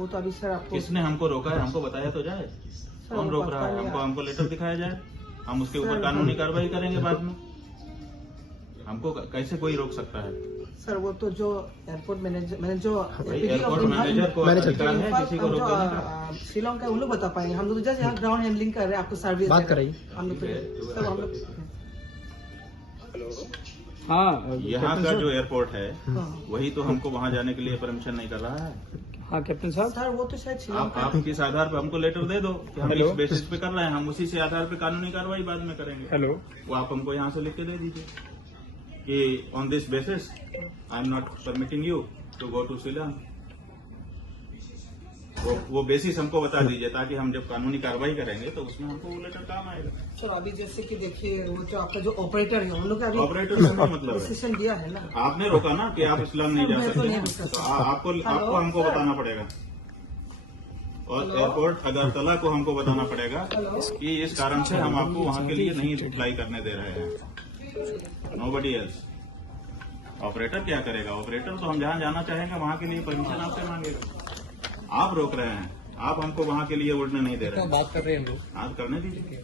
वो तो अभी सर आपको किसने हमको रोका है? हमको बताया तो जाए कौन वो रोक पता रहा है? नहीं हमको लेटर दिखाया जाए, हम उसके ऊपर सर, कानूनी कार्रवाई करेंगे बाद में। हमको कैसे कोई रोक सकता है? सर वो तो जो एयरपोर्ट मैनेजर जो भाई एयरपोर्ट मैनेजर को अधिकार है किसी को रोक देने का। शिलोंग का वो लोग बता पाएंगे, हम लोग तो जस्ट यहाँ ग्राउंड हैंडलिंग कर रहे हैं, आपको सर्विस बात कराइए। हम लोग तो सब हम लोग। हाँ, यहाँ का जो एयरपोर्ट है हाँ। वही तो हमको वहाँ जाने के लिए परमिशन नहीं कर रहा है। हाँ कैप्टन साहब, सर वो तो शायद शिलोंग आप किस आधार पर हमको लेटर दे दो कि हम हेलो। इस बेसिस पे कर रहे हैं, हम उसी से आधार पे कानूनी कार्रवाई बाद में करेंगे। हेलो, वो आप हमको यहाँ से लिख के दे दीजिए कि on this basis I am not permitting you to go to Shillong. वो बेसिस हमको बता दीजिए ताकि हम जब कानूनी कार्रवाई करेंगे तो उसमें हमको वो लेटर काम आएगा। सर अभी जैसे कि देखिए वो जो आपका जो ऑपरेटर है उन लोग का अभी ऑपरेटर से मतलब है, डिसीजन दिया है ना। आपने रोका ना कि आप शिलोंग नहीं जा मैं तो सकते नहीं हैं, रुक सकता। तो आपको हमको बताना पड़ेगा और एयरपोर्ट अगरतला को हमको बताना पड़ेगा कि इस कारण से हम आपको वहाँ के लिए नहीं अप्लाई करने दे रहे हैं। Nobody else. ऑपरेटर क्या करेगा? ऑपरेटर तो हम जहाँ जाना चाहेंगे वहाँ के लिए परमिशन आपसे मांगेगा। आप रोक रहे हैं, आप हमको वहाँ के लिए उड़ने नहीं दे रहे हैं। बात कर रहे हैं हम लोग। आप करने दीजिए।